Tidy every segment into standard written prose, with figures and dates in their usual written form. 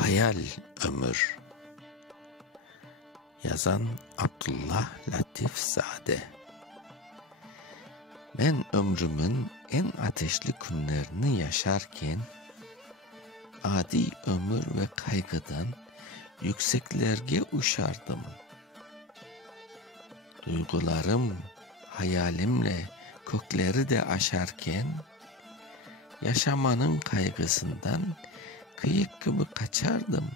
Hayal Ömür. Yazan Abdullah Latif Zade. Ben ömrümün en ateşli günlerini yaşarken adi ömür ve kaygıdan yükseklerge uçardım. Duygularım hayalimle kökleri de aşarken yaşamanın kaygısından kıyık gibi kaçardım.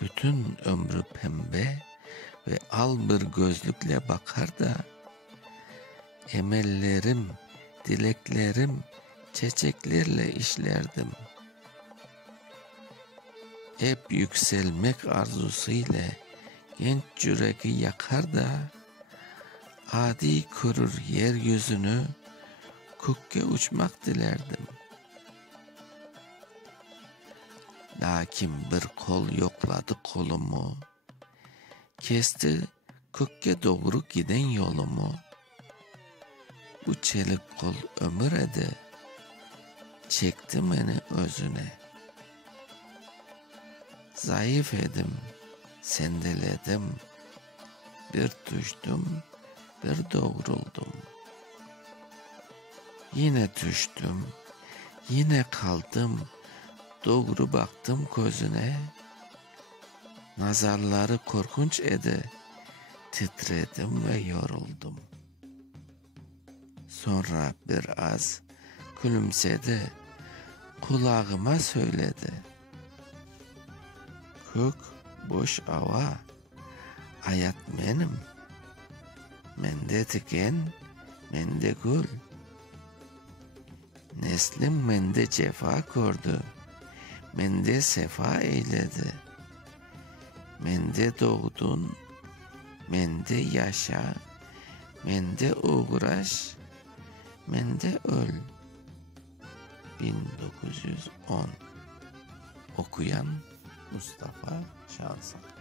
Bütün ömrü pembe ve al bir gözlükle bakar da emellerim, dileklerim çiçeklerle işlerdim. Hep yükselmek arzusuyla genç yüreği yakar da adi kırır yeryüzünü, kökke uçmak dilerdim. Lakin bir kol yokladı kolumu, kesti kökke doğru giden yolumu. Bu çelik kol ömür edi, çekti beni özüne. Zayıf edim, sendeledim, bir düştüm, bir doğruldum. Yine düştüm, yine kaldım, doğru baktım gözüne. Nazarları korkunç edi, titredim ve yoruldum. Sonra biraz gülümsedi, kulağıma söyledi. Kök boş hava, hayat benim. Mende diken, mende gül. Neslim mende cefa gördü, mende sefa eyledi. Mende doğdun, mende yaşa, mende uğraş, mende öl. 1910. Okuyan Mustafa Şansak.